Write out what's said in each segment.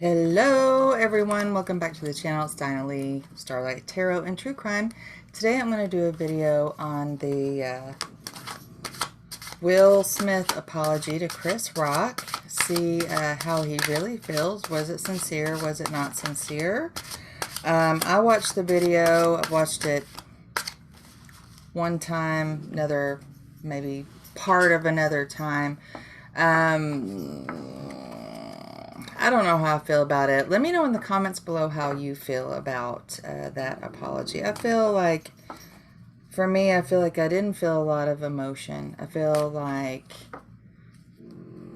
Hello everyone, welcome back to the channel. It's Dinah Lee, Starlight Tarot and True Crime. Today I'm going to do a video on the Will Smith apology to Chris Rock. See how he really feels. Was it sincere? Was it not sincere? I watched the video. I watched it one time, another maybe part of another time. I don't know how I feel about it. Let me know in the comments below how you feel about that apology. I feel like, for me, I feel like I didn't feel a lot of emotion. I feel like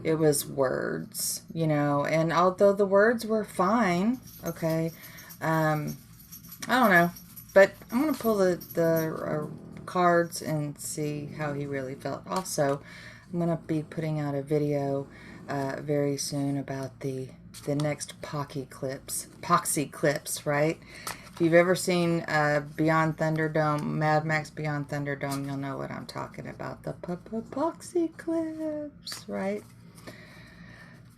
it was words, and although the words were fine, okay, I don't know. But I'm going to pull the cards and see how he really felt. Also, I'm going to be putting out a video very soon about the next Poxy clips, right? If you've ever seen Beyond Thunderdome, Mad Max Beyond Thunderdome, you'll know what I'm talking about. The Poxy clips, right?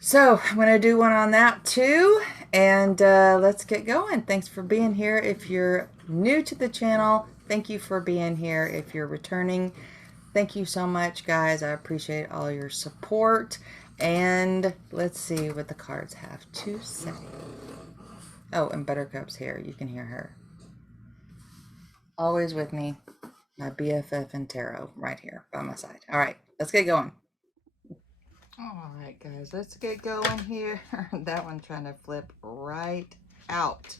So I'm going to do one on that too, and let's get going. Thanks for being here. If you're new to the channel, thank you for being here. If you're returning, thank you so much, guys. I appreciate all your support. And let's see what the cards have to say. Oh, and Buttercup's here. You can hear her. Always with me, my BFF and tarot right here by my side. All right, let's get going. All right, guys, let's get going here. That one trying to flip right out.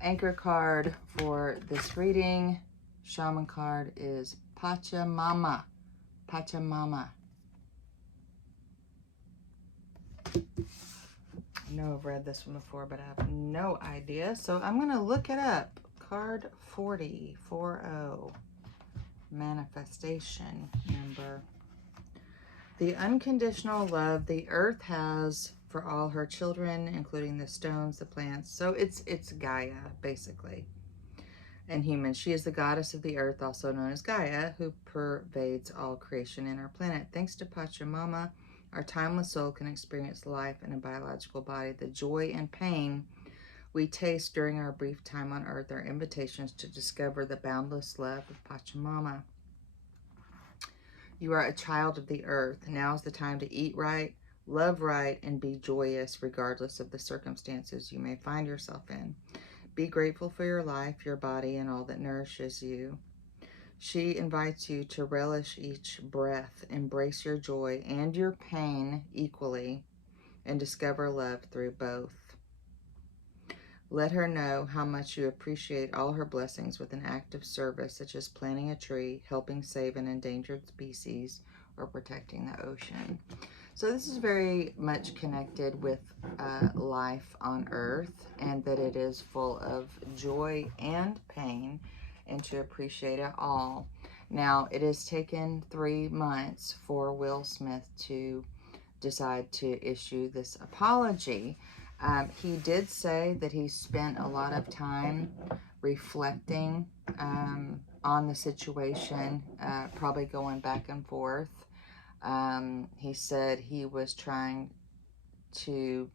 Anchor card for this reading, shaman card, is Pachamama. Pachamama. I know I've read this one before, but I have no idea. So I'm going to look it up. Card 40, 40. Manifestation number. The unconditional love the earth has for all her children, including the stones, the plants. So it's Gaia, basically, and humans. She is the goddess of the earth, also known as Gaia, who pervades all creation in our planet. Thanks to Pachamama, our timeless soul can experience life in a biological body. The joy and pain we taste during our brief time on earth are invitations to discover the boundless love of Pachamama. You are a child of the earth. Now is the time to eat right, love right, and be joyous regardless of the circumstances you may find yourself in. Be grateful for your life, your body, and all that nourishes you. She invites you to relish each breath, embrace your joy and your pain equally, and discover love through both. Let her know how much you appreciate all her blessings with an act of service, such as planting a tree, helping save an endangered species, or protecting the ocean. So this is very much connected with life on Earth, and that it is full of joy and pain, and to appreciate it all. Now, it has taken 3 months for Will Smith to decide to issue this apology. He did say that he spent a lot of time reflecting on the situation, probably going back and forth. He said he was trying to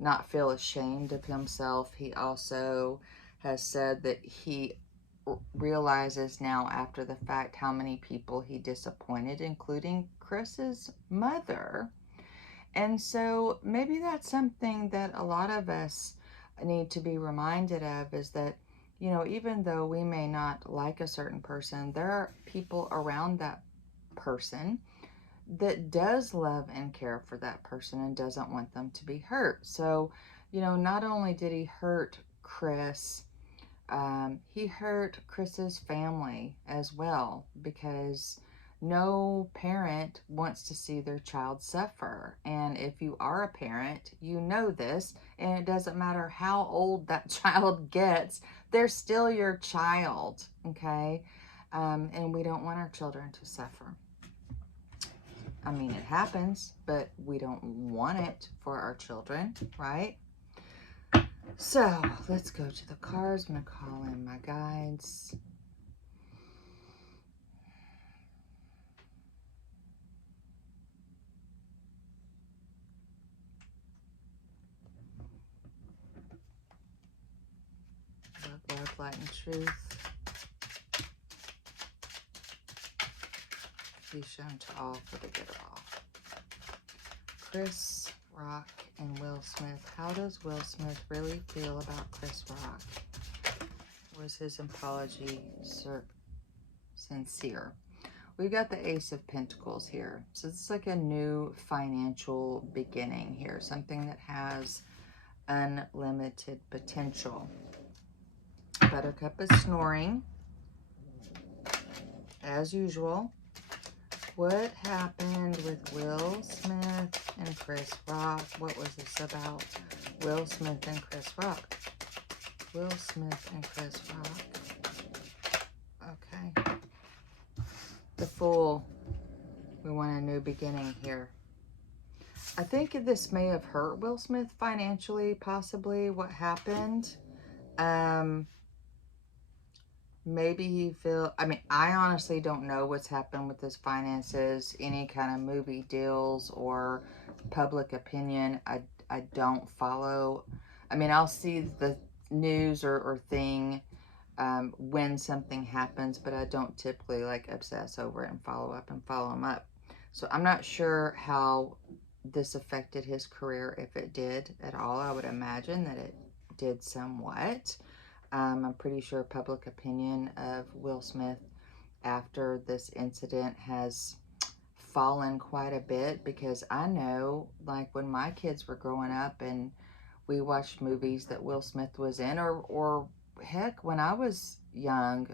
not feel ashamed of himself. He also has said that he realizes now after the fact how many people he disappointed, including Chris's mother. And so maybe that's something that a lot of us need to be reminded of, is that, even though we may not like a certain person, there are people around that person that does love and care for that person and doesn't want them to be hurt. So, not only did he hurt Chris, he hurt Chris's family as well, because no parent wants to see their child suffer. And if you are a parent, you know this, and it doesn't matter how old that child gets, they're still your child, okay? And we don't want our children to suffer. I mean, it happens, but we don't want it for our children, right? So let's go to the cards. I'm going to call in my guides. light, and truth. Be shown to all for the good of all. Chris Rock and Will Smith. How does Will Smith really feel about Chris Rock? Was his apology sincere? We've got the Ace of Pentacles here. So it's like a new financial beginning here. Something that has unlimited potential. Buttercup is snoring, as usual. What happened with Will Smith and Chris Rock? What was this about? Will Smith and Chris Rock. Will Smith and Chris Rock. Okay. The Fool. We want a new beginning here. I think this may have hurt Will Smith financially, possibly, what happened. Maybe he I honestly don't know what's happened with his finances, any kind of movie deals or public opinion. I don't follow. I'll see the news or thing when something happens, but I don't typically like obsess over it and follow them up. So I'm not sure how this affected his career, if it did at all. I would imagine that it did somewhat. I'm pretty sure public opinion of Will Smith after this incident has fallen quite a bit, because I know, like, when my kids were growing up and we watched movies that Will Smith was in, or heck, when I was young,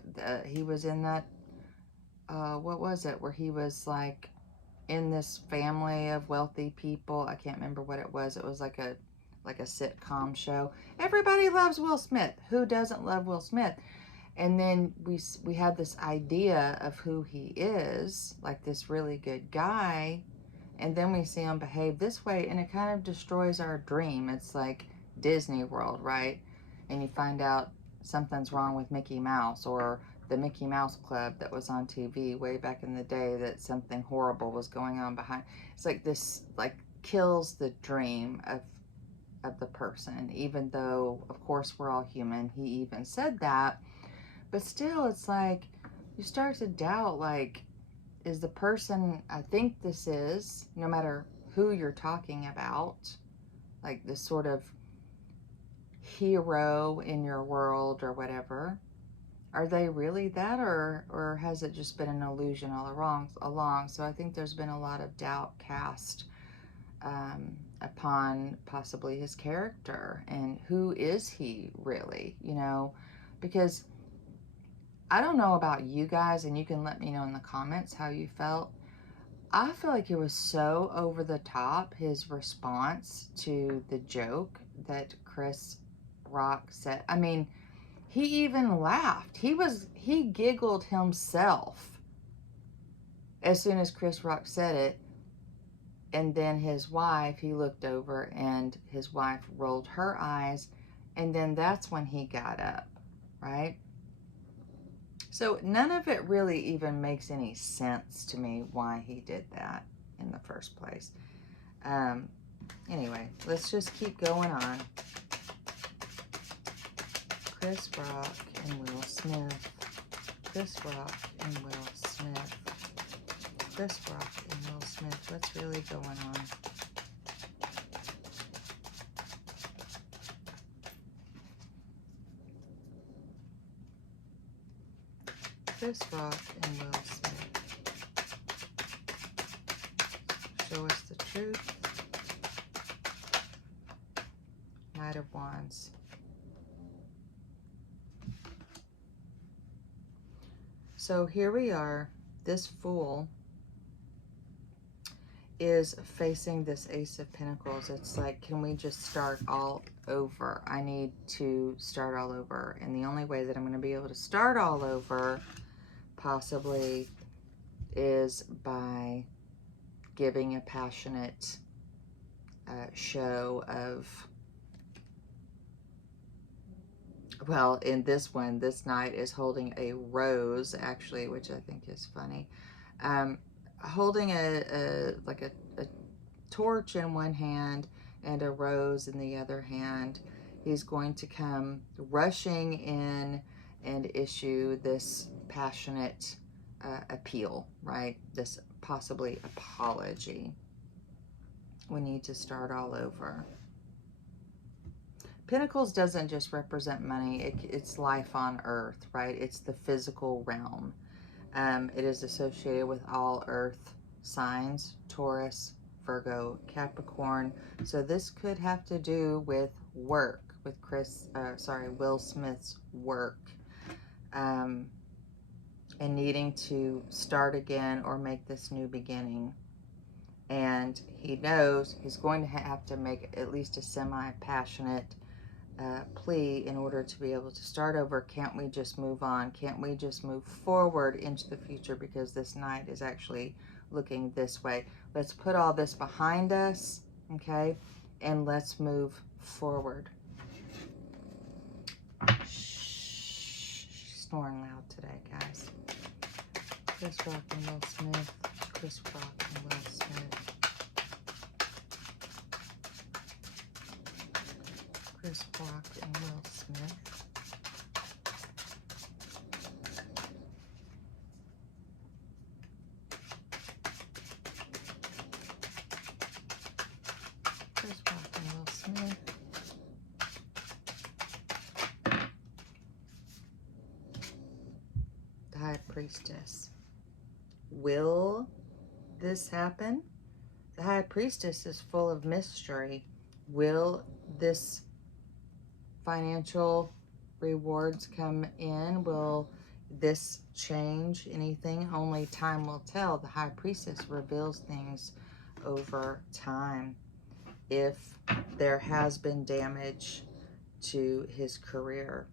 he was in that, what was it, where he was like in this family of wealthy people. I can't remember what it was. It was like a sitcom show. Everybody loves Will Smith. Who doesn't love Will Smith? And then we had this idea of who he is, like this really good guy, and then we see him behave this way, and it kind of destroys our dream. It's like Disney World, right? And you find out something's wrong with Mickey Mouse, or the Mickey Mouse Club that was on TV way back in the day, that something horrible was going on behind. It's like this, like, kills the dream of the person, even though, of course, we're all human. He even said that. But still, it's like you start to doubt, like, is the person I think this is, no matter who you're talking about, like this sort of hero in your world or whatever, are they really that, or has it just been an illusion all along? So I think there's been a lot of doubt cast upon possibly his character, and who is he really, because I don't know about you guys, and you can let me know in the comments how you felt. I feel like it was so over the top, his response to the joke that Chris Rock said. He even laughed. He giggled himself as soon as Chris Rock said it. And then his wife, he looked over and his wife rolled her eyes, and then that's when he got up, right? So none of it really even makes any sense to me why he did that in the first place. Anyway, let's just keep going on. Chris Rock and Will Smith. Chris Rock and Will Smith. Chris Rock and Will Smith. What's really going on? Chris Rock and Will Smith. Show us the truth. Knight of Wands. So here we are. This Fool is facing this Ace of Pentacles. It's like, can we just start all over? I need to start all over. And the only way that I'm going to be able to start all over, possibly, is by giving a passionate show of, well, in this one, this knight is holding a rose, actually, which I think is funny. Holding a torch in one hand and a rose in the other hand. He's going to come rushing in and issue this passionate appeal, right? This possibly apology. We need to start all over. Pentacles doesn't just represent money. It's life on earth, right? It's the physical realm. It is associated with all earth signs: Taurus, Virgo, Capricorn. So this could have to do with work, with Will Smith's work, and needing to start again or make this new beginning. And he knows he's going to have to make at least a semi-passionate plea in order to be able to start over. Can't we just move on? Can't we just move forward into the future, because this night is actually looking this way? Let's put all this behind us, okay, and let's move forward. Shh, she's snoring loud today, guys. Chris Rock and Will Smith. Chris Rock and Will Smith. Chris Rock and Will Smith. Chris Rock and Will Smith. The High Priestess. Will this happen? The High Priestess is full of mystery. Will this financial rewards come in? Will this change anything? Only time will tell. The High Priestess reveals things over time. If there has been damage to his career,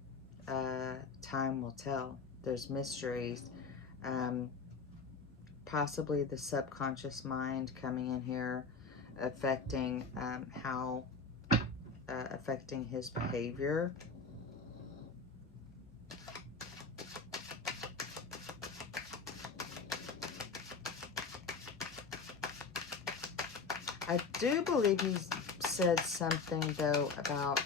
time will tell. There's mysteries. Possibly the subconscious mind coming in here, affecting affecting his behavior. I do believe he said something though about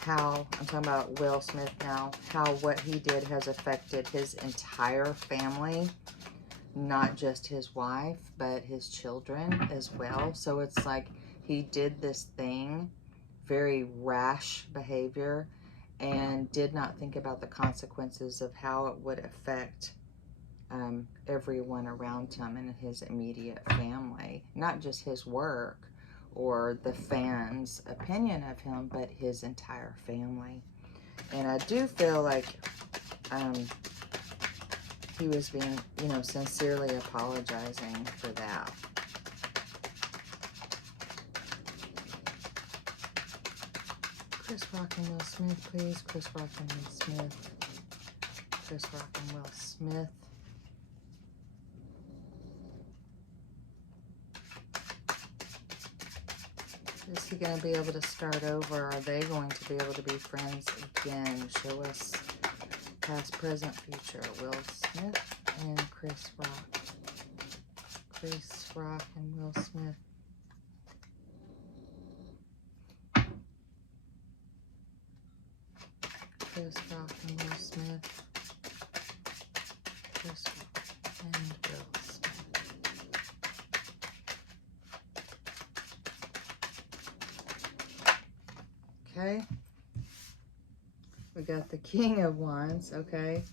how, I'm talking about Will Smith now, how what he did has affected his entire family, not just his wife, but his children as well. So it's like he did this thing, very rash behavior, and did not think about the consequences of how it would affect everyone around him and his immediate family. Not just his work or the fans' opinion of him, but his entire family. And I do feel like he was being, sincerely apologizing for that. Chris Rock and Will Smith, please. Chris Rock and Will Smith. Chris Rock and Will Smith. Is he going to be able to start over? Are they going to be able to be friends again? Show us past, present, future. Will Smith and Chris Rock. Chris Rock and Will Smith. Chris Rock and Will Smith. Chris Rock and Will Smith. Okay. We got the King of Wands, okay.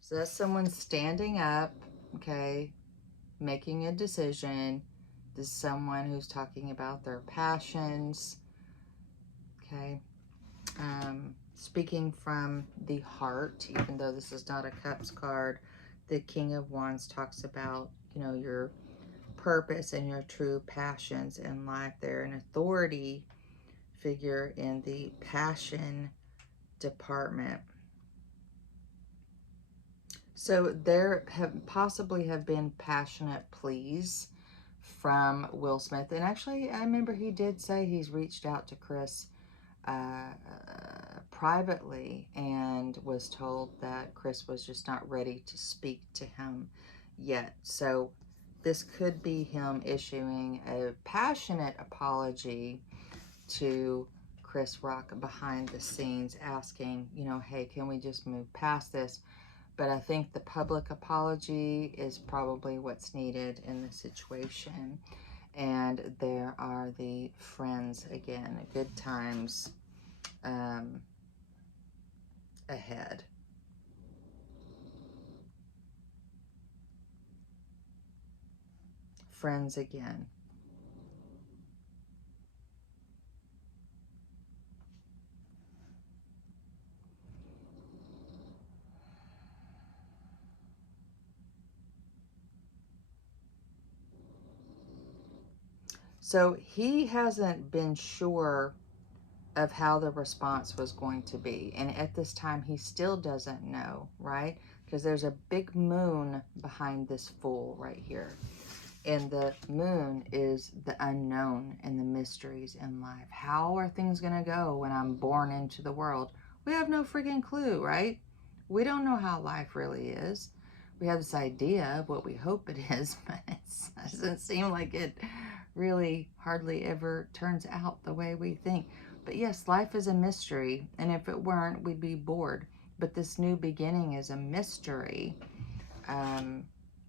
So that's someone standing up, okay, making a decision. This is someone who's talking about their passions, okay. Speaking from the heart, even though this is not a Cups card, the King of Wands talks about, your purpose and your true passions in life. They're an authority figure in the passion department. So there possibly have been passionate pleas from Will Smith. And actually, I remember he did say he's reached out to Chris privately and was told that Chris was just not ready to speak to him yet. So this could be him issuing a passionate apology to Chris Rock behind the scenes asking, you know, hey, can we just move past this? But I think the public apology is probably what's needed in this situation. And there are the friends again, good times ahead. Friends again. So he hasn't been sure of how the response was going to be. And at this time, he still doesn't know, right? Because there's a big moon behind this Fool right here. And the moon is the unknown and the mysteries in life. How are things going to go when I'm born into the world? We have no freaking clue, right? We don't know how life really is. We have this idea of what we hope it is, but it doesn't seem like it really hardly ever turns out the way we think. But yes, life is a mystery, and if it weren't, we'd be bored. But this new beginning is a mystery,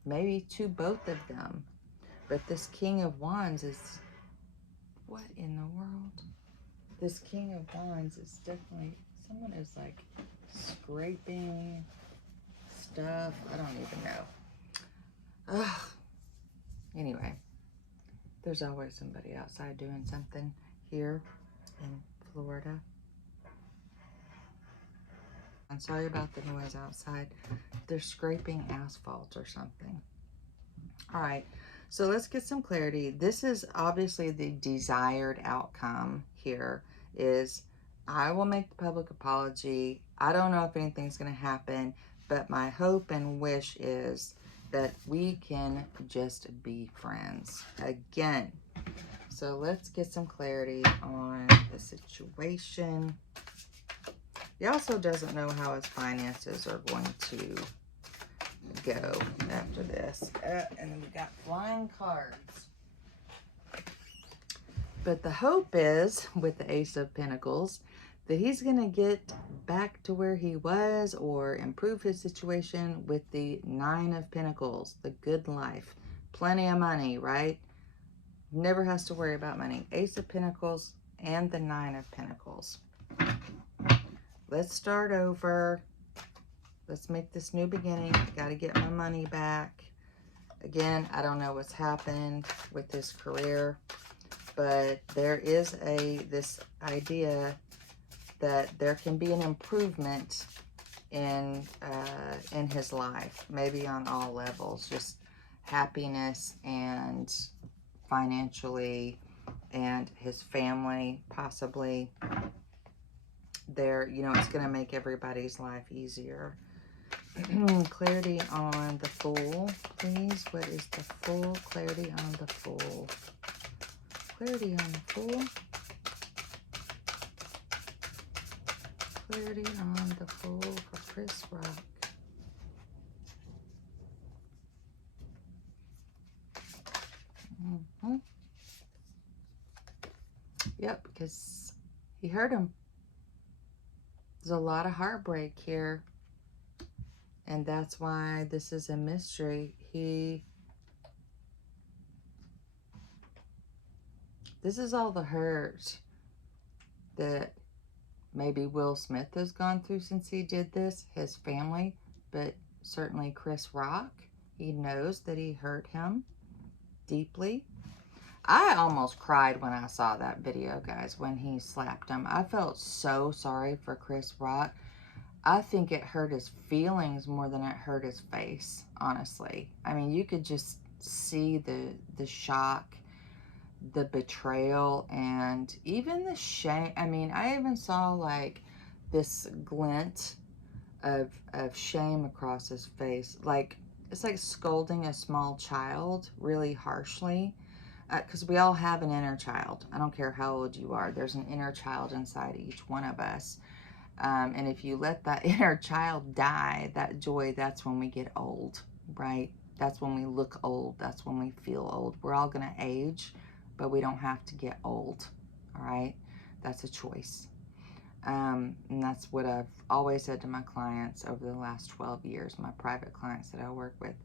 maybe to both of them. But this King of Wands is, what in the world? This King of Wands is definitely, someone is like scraping stuff. I don't even know. Ugh. Anyway, there's always somebody outside doing something here in Florida. I'm sorry about the noise outside. They're scraping asphalt or something. All right, so let's get some clarity. This is obviously the desired outcome here is I will make the public apology. I don't know if anything's going to happen, but my hope and wish is that we can just be friends again. So let's get some clarity on the situation. He also doesn't know how his finances are going to go after this. And then we got flying cards. But the hope is, with the Ace of Pentacles, that he's going to get back to where he was or improve his situation with the Nine of Pentacles, the good life. Plenty of money, right? Never has to worry about money. Ace of Pentacles and the Nine of Pentacles. Let's start over. Let's make this new beginning. Got to get my money back. Again, I don't know what's happened with his career, but there is this idea that there can be an improvement in his life, maybe on all levels, just happiness and financially, and his family possibly. There, you know, it's going to make everybody's life easier. Clarity on the Fool, please. What is the Fool? Clarity on the Fool. Clarity on the Fool. Clarity on the Fool for Chris Rock. Yep, because he hurt him. There's a lot of heartbreak here. And that's why this is a mystery. This is all the hurt that maybe Will Smith has gone through since he did this, his family, but certainly Chris Rock. He knows that he hurt him deeply. I almost cried when I saw that video, guys, when he slapped him. I felt so sorry for Chris Rock. I think it hurt his feelings more than it hurt his face, honestly. I mean, you could just see the shock, the betrayal, and even the shame. I mean, I even saw like this glint of shame across his face. Like, it's like scolding a small child really harshly. Because we all have an inner child. I don't care how old you are. There's an inner child inside each one of us. And if you let that inner child die, that joy, that's when we get old, right? That's when we look old. That's when we feel old. We're all going to age, but we don't have to get old, all right? That's a choice. And that's what I've always said to my clients over the last 12 years, my private clients that I work with.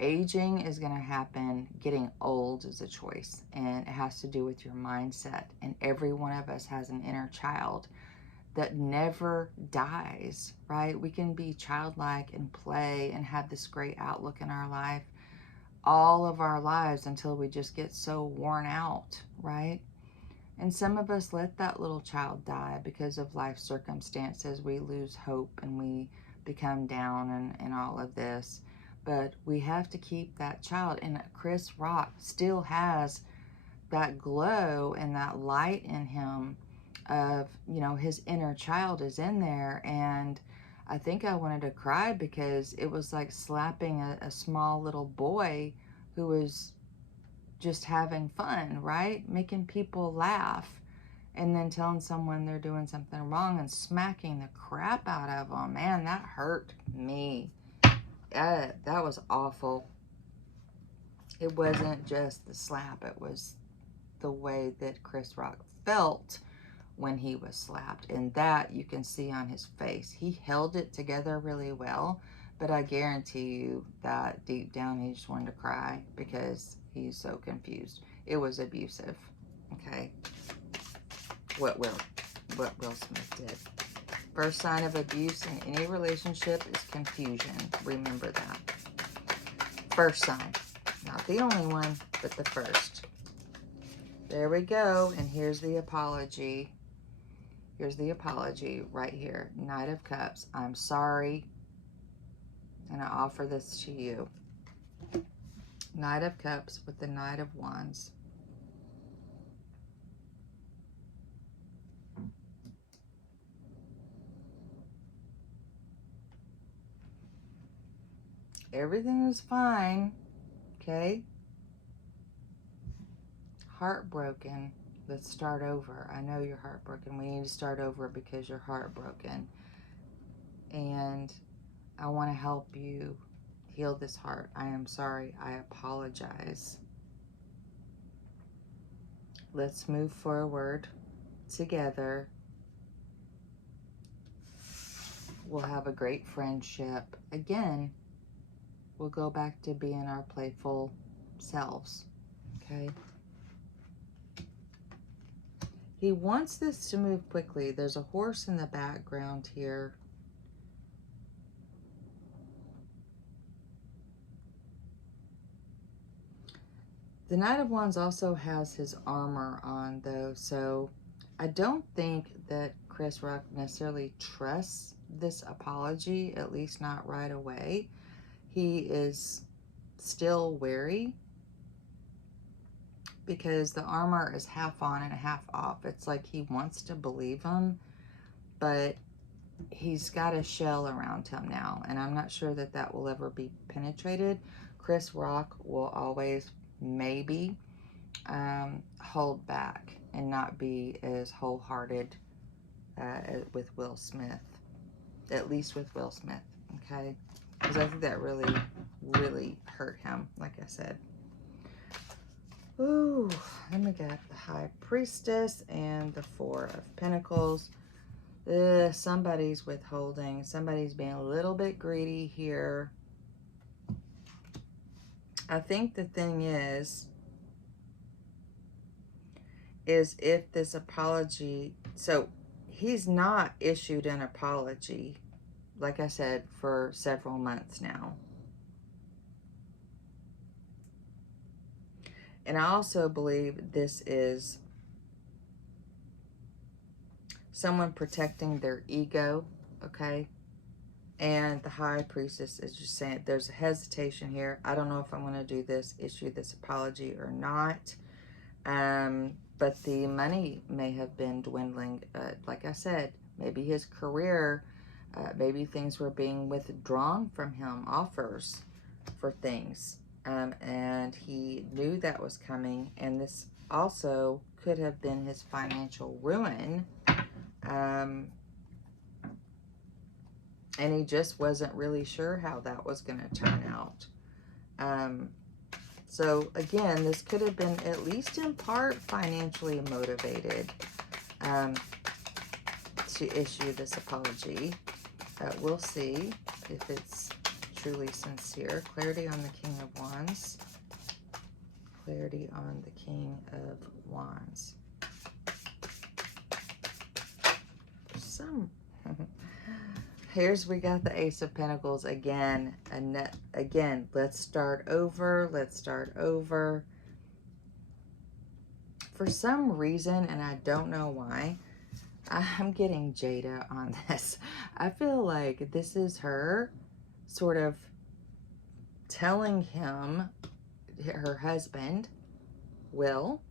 Aging is going to happen. Getting old is a choice, and it has to do with your mindset. And every one of us has an inner child that never dies, right? We can be childlike and play and have this great outlook in our life all of our lives until we just get so worn out, right? And some of us let that little child die because of life circumstances. We lose hope and we become down and all of this. But we have to keep that child. And Chris Rock still has that glow and that light in him of, you know, his inner child is in there. And I think I wanted to cry because it was like slapping a small little boy who was just having fun, right? Making people laugh, and then telling someone they're doing something wrong and smacking the crap out of them. Man, that hurt me. That was awful. It wasn't just the slap, it was the way that Chris Rock felt when he was slapped, and that you can see on his face. He held it together really well, but I guarantee you that deep down he just wanted to cry because he's so confused. It was abusive, okay? What Will Smith did. First sign of abuse in any relationship is confusion. Remember that. First sign. Not the only one, but the first. There we go, and here's the apology. Here's the apology right here. Knight of Cups. I'm sorry, and I offer this to you. Knight of Cups with the Knight of Wands. Everything is fine, okay? Heartbroken. Let's start over. I know you're heartbroken. We need to start over because you're heartbroken. And I want to help you heal this heart. I am sorry. I apologize. Let's move forward together. We'll have a great friendship. Again, we'll go back to being our playful selves. Okay? He wants this to move quickly. There's a horse in the background here. The Knight of Wands also has his armor on, though, so I don't think that Chris Rock necessarily trusts this apology, at least not right away. He is still wary because the armor is half on and half off. It's like he wants to believe him, but he's got a shell around him now, and I'm not sure that that will ever be penetrated. Chris Rock will always maybe hold back and not be as wholehearted with Will Smith, at least with Will Smith, okay? Because I think that really, really hurt him, like I said. Ooh, then we got the High Priestess and the Four of Pentacles. Somebody's withholding. Somebody's being a little bit greedy here. I think the thing is if this apology, so he's not issued an apology, like I said, for several months now. And I also believe this is someone protecting their ego, okay? And the High Priestess is just saying there's a hesitation here. I don't know if I'm going to do this, issue this apology or not. But the money may have been dwindling. Like I said, maybe his career, maybe things were being withdrawn from him, offers for things. And he knew that was coming. And this also could have been his financial ruin. And he just wasn't really sure how that was going to turn out. So again, this could have been at least in part financially motivated. to issue this apology. We'll see if it's truly sincere. Clarity on the King of Wands. Clarity on the King of Wands. We got the Ace of Pentacles again. Again, let's start over. Let's start over. For some reason, and I don't know why, I'm getting Jada on this. I feel like this is her sort of telling him, her husband, Will,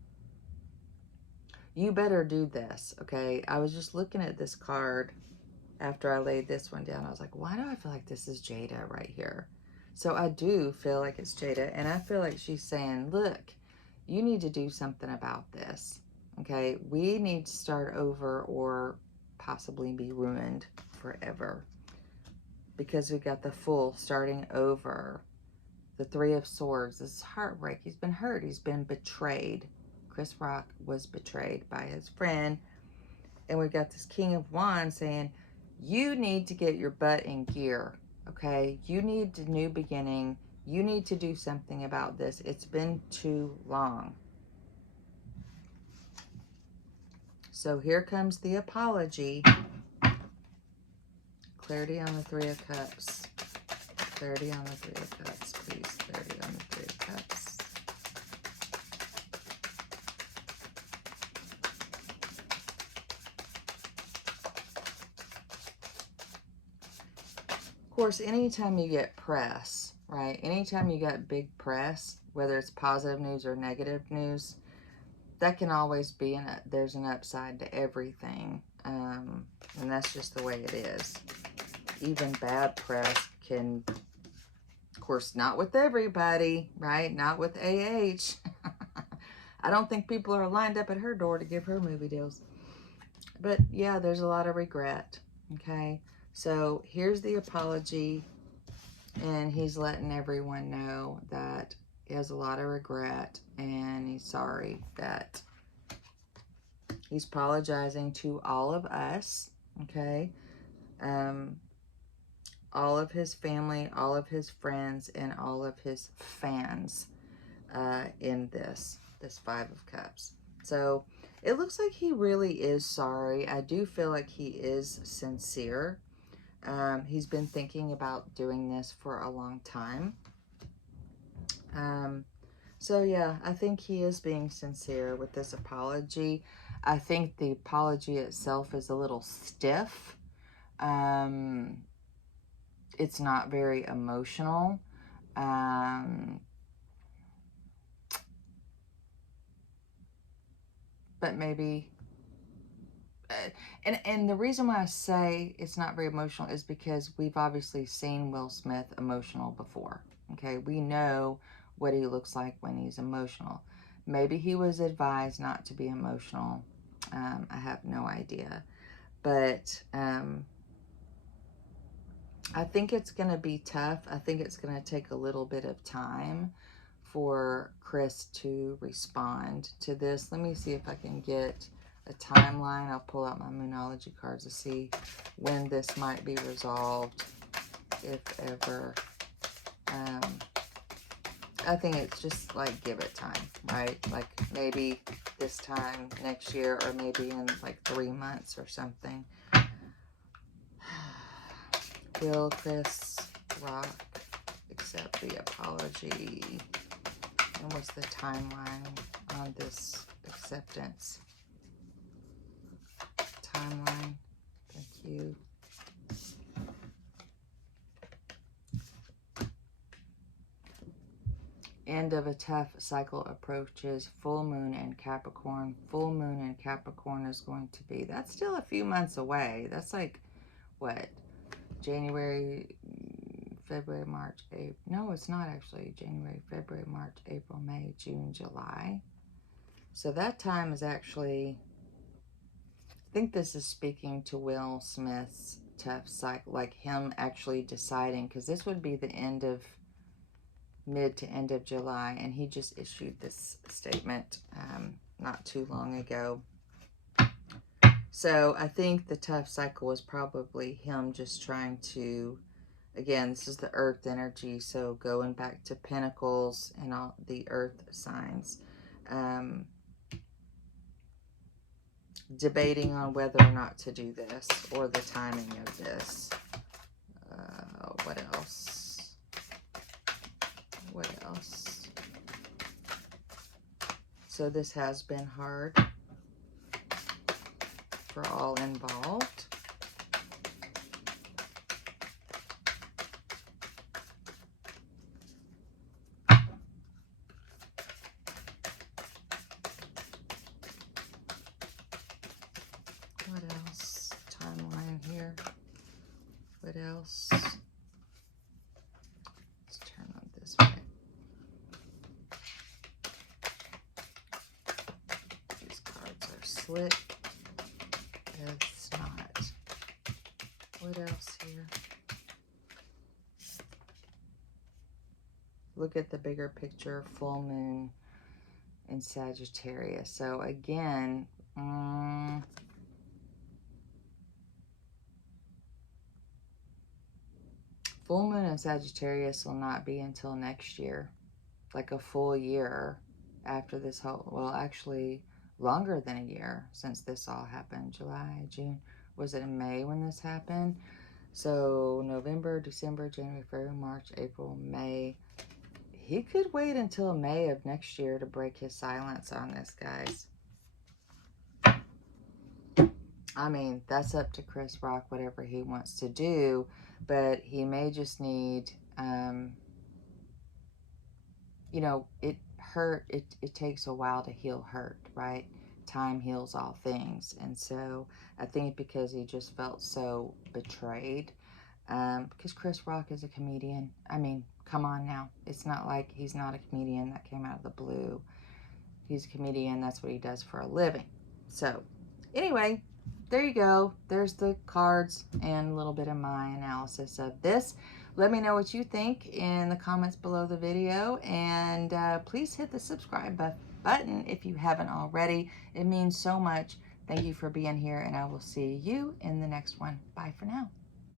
you better do this, okay? I was just looking at this card after I laid this one down. I was like, why do I feel like this is Jada right here? So I do feel like it's Jada, and I feel like she's saying, look, you need to do something about this, okay? We need to start over or possibly be ruined forever, because we got the Fool starting over. The Three of Swords. This is heartbreak. He's been hurt. He's been betrayed. Chris Rock was betrayed by his friend. And we've got this King of Wands saying, you need to get your butt in gear, okay? You need a new beginning. You need to do something about this. It's been too long. So here comes the apology. Clarity on the Three of Cups. Clarity on the Three of Cups, please. Clarity on the Three of Cups. Of course, anytime you get press, right? Anytime you got big press, whether it's positive news or negative news, that can always be, there's an upside to everything. And that's just the way it is. Even bad press can, of course, not with everybody, right? Not with AH. I don't think people are lined up at her door to give her movie deals. But yeah, there's a lot of regret, okay? So here's the apology, and he's letting everyone know that he has a lot of regret, and he's sorry that he's apologizing to all of us, okay? All of his family, all of his friends, and all of his fans in this Five of Cups. So it looks like he really is sorry. I do feel like he is sincere. He's been thinking about doing this for a long time. So yeah, I think he is being sincere with this apology. I think the apology itself is a little stiff. It's not very emotional. But maybe, and the reason why I say it's not very emotional is because we've obviously seen Will Smith emotional before. Okay, we know what he looks like when he's emotional. Maybe he was advised not to be emotional. I have no idea. But I think it's going to be tough. I think it's going to take a little bit of time for Chris to respond to this. Let me see if I can get a timeline. I'll pull out my Moonology cards to see when this might be resolved, if ever. I think it's just like, give it time, right? Like maybe this time next year, or maybe in like 3 months or something. Will Chris Rock accept the apology? And what's the timeline on this acceptance? Timeline. Thank you. End of a tough cycle approaches. Full moon in Capricorn. Full moon in Capricorn is going to be, that's still a few months away. That's like, what? January, February, March, April. No, it's not actually. January, February, March, April, May, June, July. So that time is actually, I think this is speaking to Will Smith's tough cycle, like him actually deciding, because this would be the end of, mid to end of July, and he just issued this statement not too long ago. So I think the tough cycle was probably him just trying to, again, this is the earth energy, so going back to pentacles and all the earth signs. Debating on whether or not to do this or the timing of this. What else? What else? So this has been hard for all involved. What else? Timeline here. What else? Let's turn on this way. These cards are slick. It's not. What else here? Look at the bigger picture, full moon in Sagittarius. So again, full moon in Sagittarius will not be until next year, like a full year after this whole, well, actually longer than a year since this all happened. July, June, was it in May when this happened? So November, December, January, February, March, April, May. He could wait until May of next year to break his silence on this, guys. I mean, that's up to Chris Rock, whatever he wants to do, but he may just need, you know, it takes a while to heal hurt, right? Time heals all things. And so I think because he just felt so betrayed, because Chris Rock is a comedian. I mean, come on now. It's not like he's not a comedian that came out of the blue. He's a comedian. That's what he does for a living. So anyway, there you go. There's the cards and a little bit of my analysis of this. Let me know what you think in the comments below the video. And please hit the subscribe button if you haven't already. It means so much. Thank you for being here, and I will see you in the next one. Bye for now.